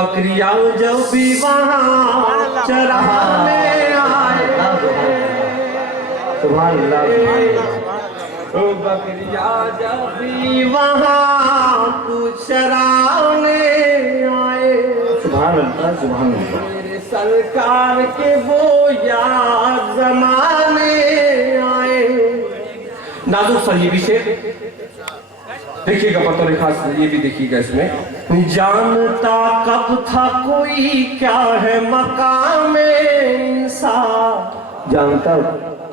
बकरियां जब भी वहाँ चराने आए, सुभान अल्लाह बकरियां जब भी वहाँ कुछ चराने आए, सुभान अल्लाह सुभान अल्लाह। मेरे सरकार के वो याद जमाने आए। नाजुक सर ये भी शेर देखिएगा, बतौर खास ये भी देखिएगा इसमें। जानता कब था कोई क्या है मकाम इंसान, जानता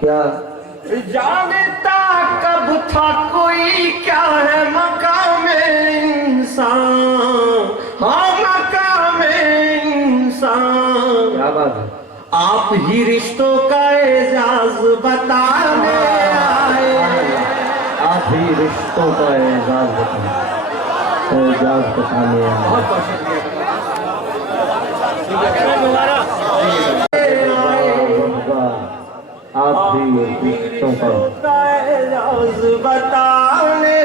क्या? जानता कब था कोई क्या है मकाम इंसान, हाँ मकाम इंसान। क्या बात है? आप ही रिश्तों का एजाज बताने आए, आप ही रिश्तों का एजाज बताने आए। आप भी रिश्तों का एजाज बताने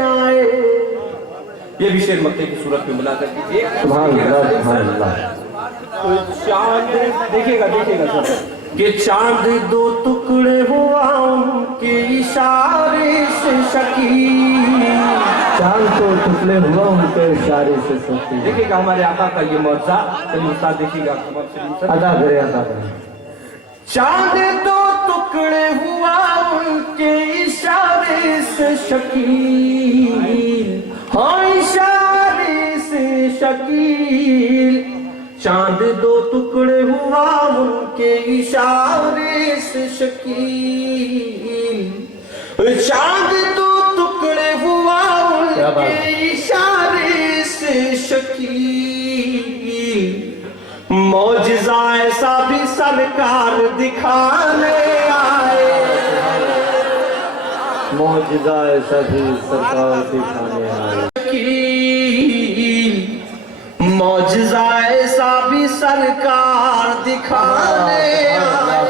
आए। ये भी शेर मक्के की सूरत में मिला कर दीजिए। सुभान अल्लाह सुभान अल्लाह। चांद देखिएगा देखिएगा सर कि चांद दो टुकड़े हुआ उनके इशारे से शकील, चांद तो टुकड़े हुआ उनके इशारे से शकील। देखिएगा हमारे आका का ये मौजज़ा। चलिए उस्ताद देखिएगा अदा करें अदा करें। चांद दो टुकड़े हुआ उनके इशारे से शकील, हाँ इशारे से शकील। चांद दो टुकड़े हुआ उनके इशारे से शकील, चांद दो टुकड़े हुआ उनके इशारे से शकील। मौजिज़ा ऐसा भी सरकार दिखाने आए, मौजिज़ा ऐसा भी सरकार दिखाने आए। मौजिज़ा ऐसा भी सरकार दिखाने आए,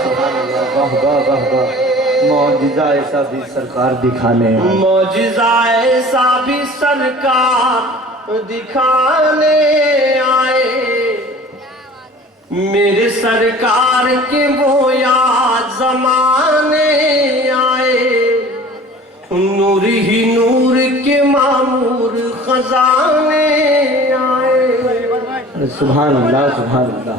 मौजिज़ा ऐसा भी सरकार दिखाने आए। मौजिज़ा ऐसा भी सरकार दिखाने आए। मेरे सरकार के वो याद जमाने आए, नूर ही नूर के मामूर खजाने आए। सुभान अल्लाह सुभान अल्लाह।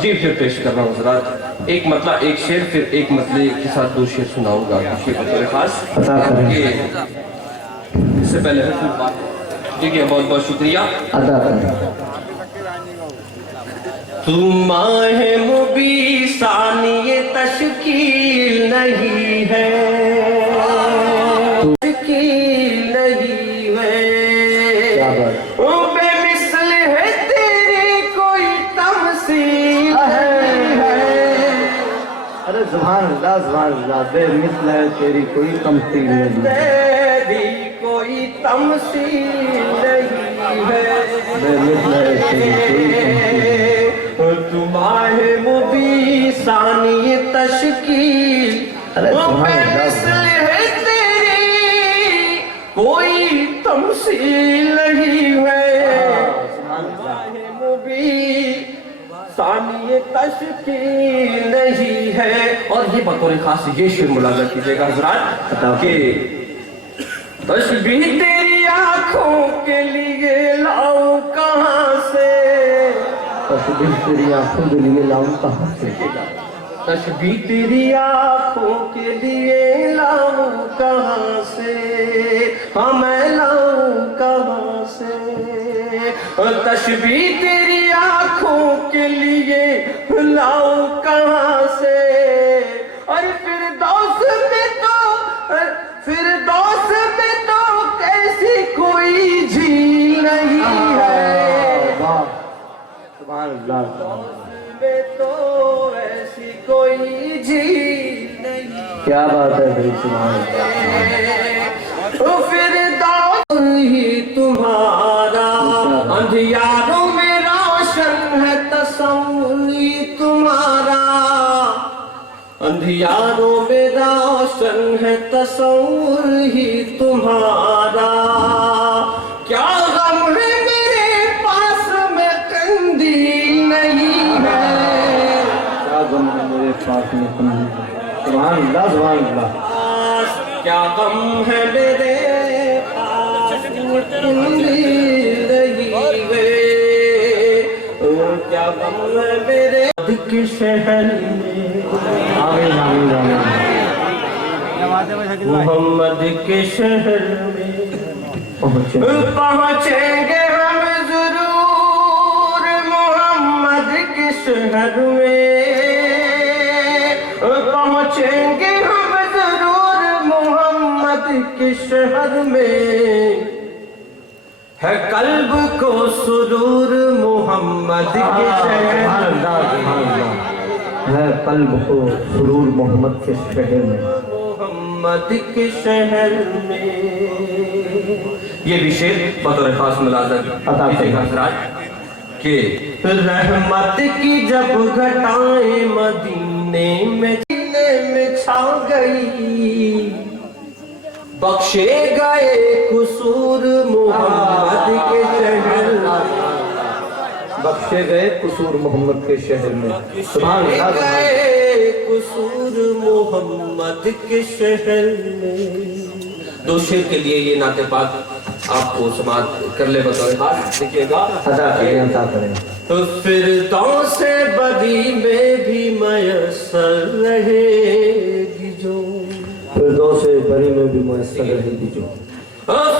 जी फिर पेश कर रहा हूँ हज़रात, एक मतला एक शेर, फिर एक मतले के साथ दो शेर सुनाऊंगा बतौर खास। इससे पहले ठीक है, बहुत बहुत शुक्रिया अदा करें। तुम माहे मुबी सानिये तशकील नहीं है, तशकील नहीं है, बेमिसल है तेरी कोई तमसील है। अरे सुभान अल्लाह सुभान अल्लाह। बेमिसल है तेरी कोई तमसील नहीं, तेरी कोई तमसील नहीं है, बेमिसल है तेरी कोई तुम्हारे मुबी सानी तशकील, बेमिसल है तेरी कोई तमसील नहीं है, तुम्हारे मुबी सानी तशकील नहीं है। और ये बतौर खास ये शेर मुलाजा कीजिएगा हज़रात कि तस्बीह तेरी आँखों के लिए लाऊं कहाँ से, तस्बीह तेरी आँखों के लिए लाऊं कहाँ से, तस्बीह तेरी आँखों के लिए लाऊं कहाँ से, हाँ मैं लाऊं कहाँ से। तस्बीह तेरी आँखों के लिए लाऊं कहाँ से, और फिर दोस्त में तो कैसी कोई झील नहीं है, सुभान अल्लाह। में तो ऐसी कोई झील नहीं। क्या बात है भाई, सुभान अल्लाह। फिर दाऊद ही तुम्हारा अंधियारों में रोशन है, तसव्वुर ही तुम्हारा अंधियारों में रोशन है, तसव्वुर ही तुम्हारा। क्या सुभान अल्लाह सुभान अल्लाह। क्या गम है मेरे पास क्या गम है मेरे के शहर में। आमीन आमीन आमीन। मोहम्मद के शहर में पहुँचेंगे हम जरूर मोहम्मद के शहर में। पहुँचेंगे हम जरूर मोहम्मद के शहर में। है कल्ब को सुरूर मोहम्मद के शहर है कल्ब को सुरूर मोहम्मद के शहर में। मोहम्मद के शहर में। ये भी शेर बतौर खास मुलाज़ा के रहमत की जब घटाएं मदीने में छा गई। बख्शे गए कुसूर मोहम्मद के शहर। बख्शे गए कुसूर मोहम्मद के शहर में। सुभान अल्लाह। गए कुसूर मोहम्मद के शहर में। दो शेर के लिए ये नाते पाक आपको समाप्त कर ले बतौर खास देखिएगा। अदा करें। तो फिरदौस से बदी में भी मयसर रहेगी जो। फिरदौस से बरी में भी मयसर रहेगी जो।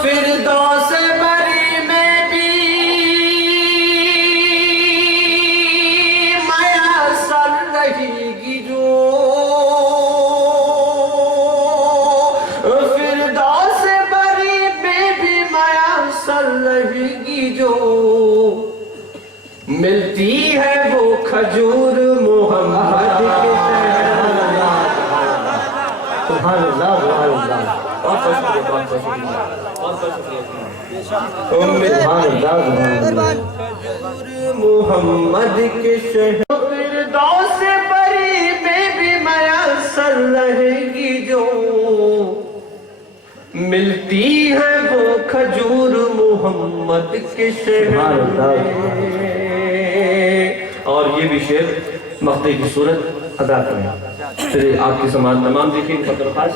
फिरदौस से बरी में भी मयसर रहेगी जो। फिरदौस से बरी में भी मयसर रहेगी जो। मिलती है वो खजूर मोहम्मद के शहर। सुभान अल्लाह सुभान अल्लाह। बहुत शुक्रिया बहुत शुक्रिया बहुत शुक्रिया। मोहम्मद के शहर फिरदौस से बरी में भी मयसर रहेगी जो। मिलती है वो खजूर मोहम्मद के शहर में। और ये भी शेर मक्ते की सूरत अदा करें। फिर आपकी समाज तमाम देखिए खास।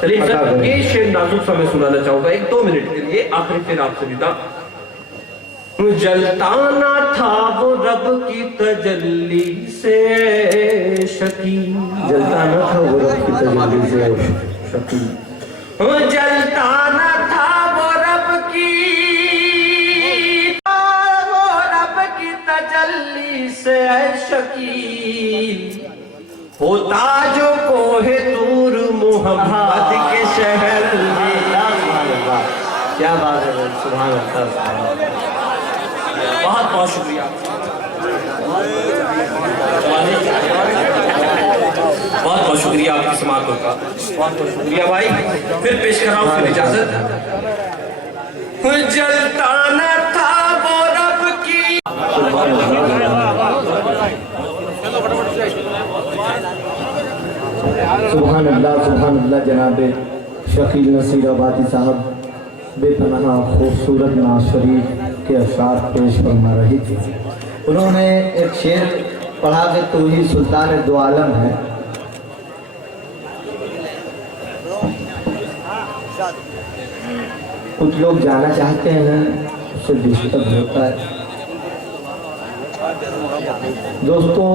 चलिए सर ये शेर नाजुक सा मैं सुनाना चाहूंगा 1-2 मिनट के लिए आखिरी फिर आपसे विदा। जलता ना था वो रब की तजल्ली से शकी। जलता न था वो रब की तजल्ली से शकी। जलता ना था वो रब की तजल्ली से शकील। होता जो कोहे दूर मोहम्मद के शहर में। क्या बात है सुभान अल्लाह। बहुत बहुत शुक्रिया बहुत बहुत शुक्रिया आपकी समातों का। बहुत बहुत शुक्रिया भाई। फिर पेश कराओ फिर इजाजत। जलता न था वो रब की। सुभान अल्लाह जनाबे शकील नसीर आबादी साहब बेपनाह खूबसूरत नाज शरीफ के अशार पेश फरमा रही थी। उन्होंने एक शेर पढ़ा के तो ही सुल्तान दो आलम है। कुछ लोग जाना चाहते हैं उससे डिस्टर्ब होता है। दोस्तों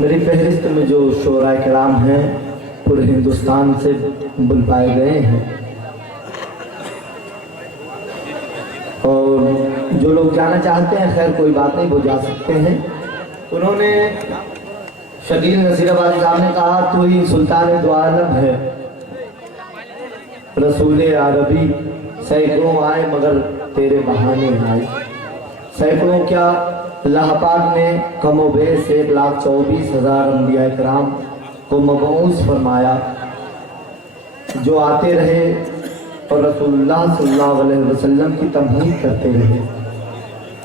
मेरी फहरिस्त में जो शोराए कराम हैं पूरे हिंदुस्तान से बुलवाए गए हैं। और जो लोग जाना चाहते हैं खैर कोई बात नहीं वो जा सकते हैं। उन्होंने शकील नसीराबादी साहब ने कहा तू ही सुल्तान दो आलम है। रसूल अरबी सैकड़ों आए मगर तेरे बहाने आए। सैकड़ों क्या अल्लाह पाक ने कमो बेश 1,24,000 अंबिया कराम को मबऊस फरमाया जो आते रहे और रसूलुल्लाह सल्लल्लाहु अलैहि वसल्लम की तमहीद करते रहे।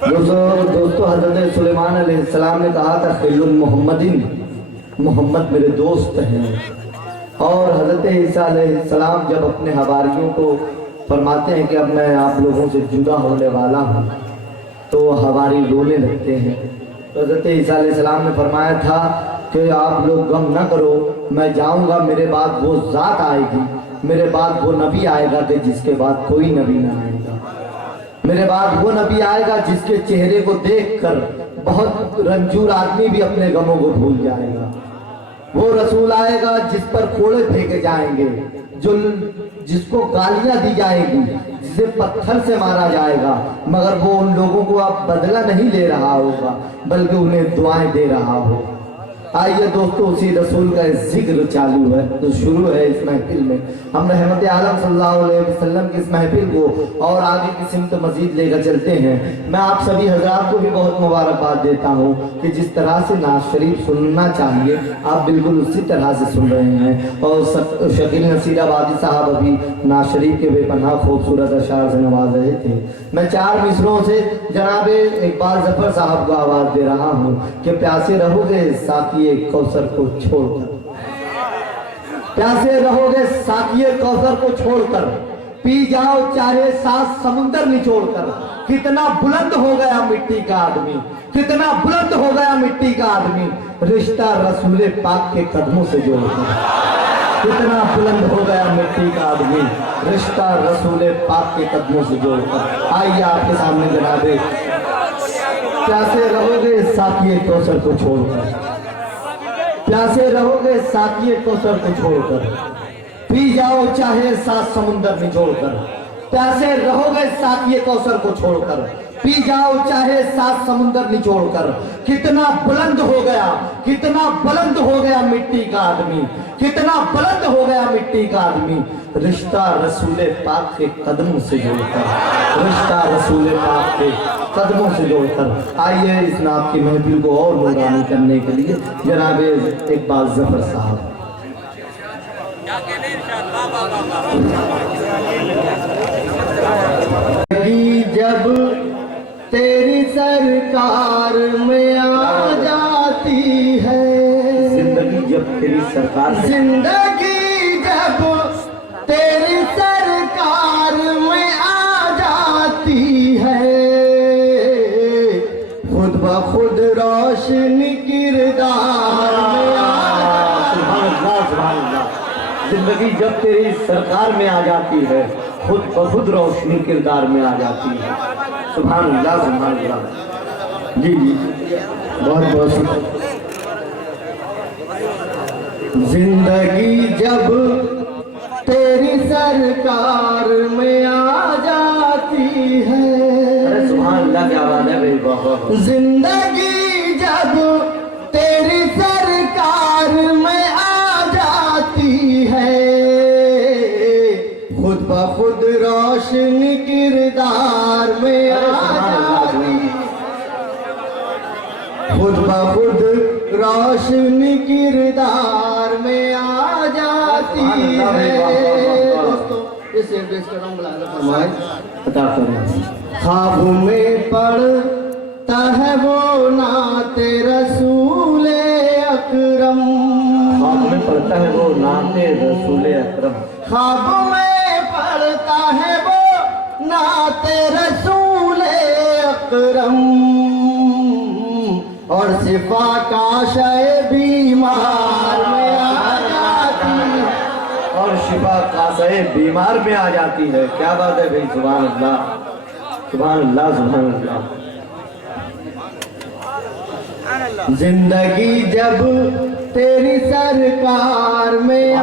दोस्तों हज़रत सुलेमान अलैहिस्सलाम ने कहा था खिल्लुल मोहम्मदिन, मोहम्मद मेरे दोस्त हैं। और हज़रत ईसा अलैहिस्सलाम जब अपने हवारियों को फरमाते हैं कि अब मैं आप लोगों से जुदा होने वाला हूँ तो हवारी रोने लगते हैं। तो हज़रत ईसा अलैहिस्सलाम ने फरमाया था कि आप लोग गम न करो, मैं जाऊंगा, मेरे बाद वो जात आएगी, मेरे बाद वो नबी आएगा कि जिसके बाद कोई नबी ना आएगा। मेरे बाद वो नबी आएगा जिसके चेहरे को देखकर बहुत रंजूर आदमी भी अपने गमों को भूल जाएगा। वो रसूल आएगा जिस पर कोड़े फेंके जाएंगे, जो जिसको गालियां दी जाएगी, जिसे पत्थर से मारा जाएगा, मगर वो उन लोगों को अब बदला नहीं ले रहा होगा बल्कि उन्हें दुआएं दे रहा होगा। आइए दोस्तों, उसी रसूल का जिक्र चालू है, तो शुरू है इस महफिल में। हम रहमत आलम सल्लल्लाहु अलैहि वसल्लम की इस महफिल को और आगे की सिमत मजीद लेकर चलते हैं। मैं आप सभी हजरात को भी बहुत मुबारकबाद देता हूँ कि जिस तरह से नाज शरीफ सुनना चाहिए आप बिल्कुल उसी तरह से सुन रहे हैं। और शकील नसीराबादी साहब अभी नाज शरीफ के बेपनाह खूबसूरत अशार से नवाज रहे थे। मैं 4 मिसरों से जनाब इकबाल जफर साहब को आवाज दे रहा हूँ कि प्यासे रहोगे साकिए कौसर को छोड़कर, प्यासे रहोगे साकिए कौसर को छोड़कर, पी जाओ चाहे 7 समुंदर निचोड़कर। कितना बुलंद हो गया मिट्टी का आदमी, कितना बुलंद हो गया मिट्टी का आदमी, रिश्ता रसूले पाक के कदमों से जोड़कर। कितना बुलंद हो गया मिट्टी का आदमी, रिश्ता रसूले पाक के कदमों से जोड़कर। आइए आपके सामने जनाबे प्यासे रहोगे साकिए कौसर को छोड़कर, प्यासे रहोगे साकिए कौसर को छोड़कर, पी जाओ चाहे 7 समुंदर निचोड़कर। प्यासे रहोगे साकिए कौसर को छोड़कर, पी जाओ चाहे 7 समुंदर निचोड़कर। कितना बुलंद हो गया, कितना बुलंद हो गया मिट्टी का आदमी, कितना बुलंद हो गया मिट्टी का आदमी, रिश्ता रसूले पाक के कदमों से जोड़कर, रिश्ता रसूले पाक के कदमों से जोड़कर। आइए इस नाम की महफिल को और नूरानी करने के लिए जनाबे इकबाल जफर साहब। जब तेरी सरकार में आ जाती है, जिंदगी जब तेरी सरकार, जिंदगी जब तेरी सरकार में आ जाती है, खुद ब खुद रोशनी किरदार में आ जाती। जिंदगी जब तेरी सरकार में आ जाती है, खुद ब खुद रोशनी किरदार में आ जाती है। सुभान अल्लाह, सुभान अल्लाह। जी जी, बहुत बहुत शुक्रिया। जिंदगी जब तेरी सरकार में आ जाती है, अरे सुभान अल्लाह, क्या बात है भाई। जिंदगी जब तेरी सरकार में आ जाती है, खुद ब खुद रोशनी किरदार में आ जाती, खुद ब खुद रोशनी किरदार में आ जाती है। दोस्तों इस एड्रेस का नाम बता करें। ख्वाब में पढ़ता है वो नाते रसूले अकरम, ख्वाब में पढ़ता है वो नाते रसूले अकरम, ख्वाब में पढ़ता है वो नाते रसूले अकरम, और सिफा का शय बीमार में आ जाती है, और शिफा का शय बीमार में आ जाती है। क्या बात है भाई, सुभान अल्लाह, सुभान अल्लाह, सुभान अल्लाह। जिंदगी जब तेरी सरकार में आ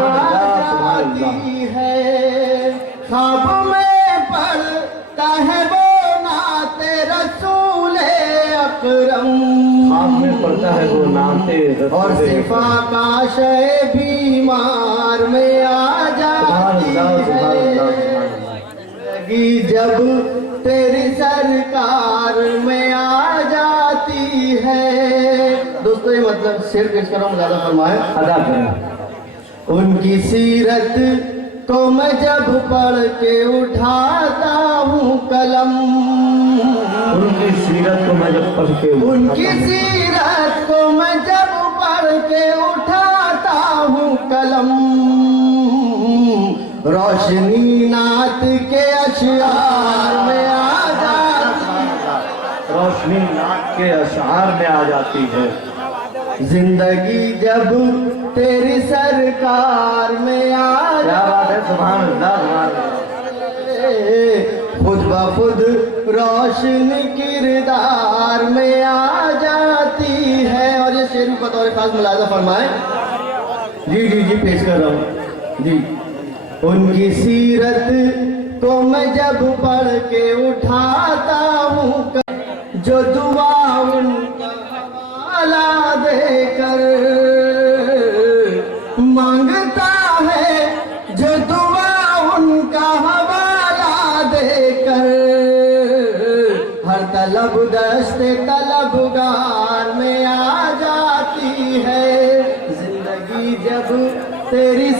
जाती है, ख्वाब में पढ़ता है वो नाते रसूले अकरम, ख्वाब में पढ़ता है वो नाते, और सिफा का शय बीमार में आ जाती है। जिंदगी जब तेरी सरकार में आ जाती है। दोस्तों ये मतलब शेर पेश कर रहा हूँ, ज़्यादा फरमाए अदा करें। उनकी सीरत को मैं जब पढ़ के उठाता हूँ कलम, उनकी सीरत को मैं जब पढ़ के, उनकी सीरत को मैं जब पढ़ के उठाता हूँ कलम, रोशनी नात के अशआर में आ जाती, रोशनी नात के अशआर में आ जाती है। जिंदगी जब तेरी सरकार में आ क्या बात है, सुभान अल्लाह, सुभान अल्लाह। खुद ब खुद रोशन किरदार में आ जाती है। और ये शेर भी बतौर खास मुलाजा फरमाए। जी पेश कर रहा हूँ जी। उनकी सीरत को मैं जब पढ़ के उठाता हूँ, जो दुआ उनका हवाला देकर मांगता है, जो दुआ उनका हवाला देकर हर तलब दस्ते तलबगार में आ जाती है। जिंदगी जब तेरी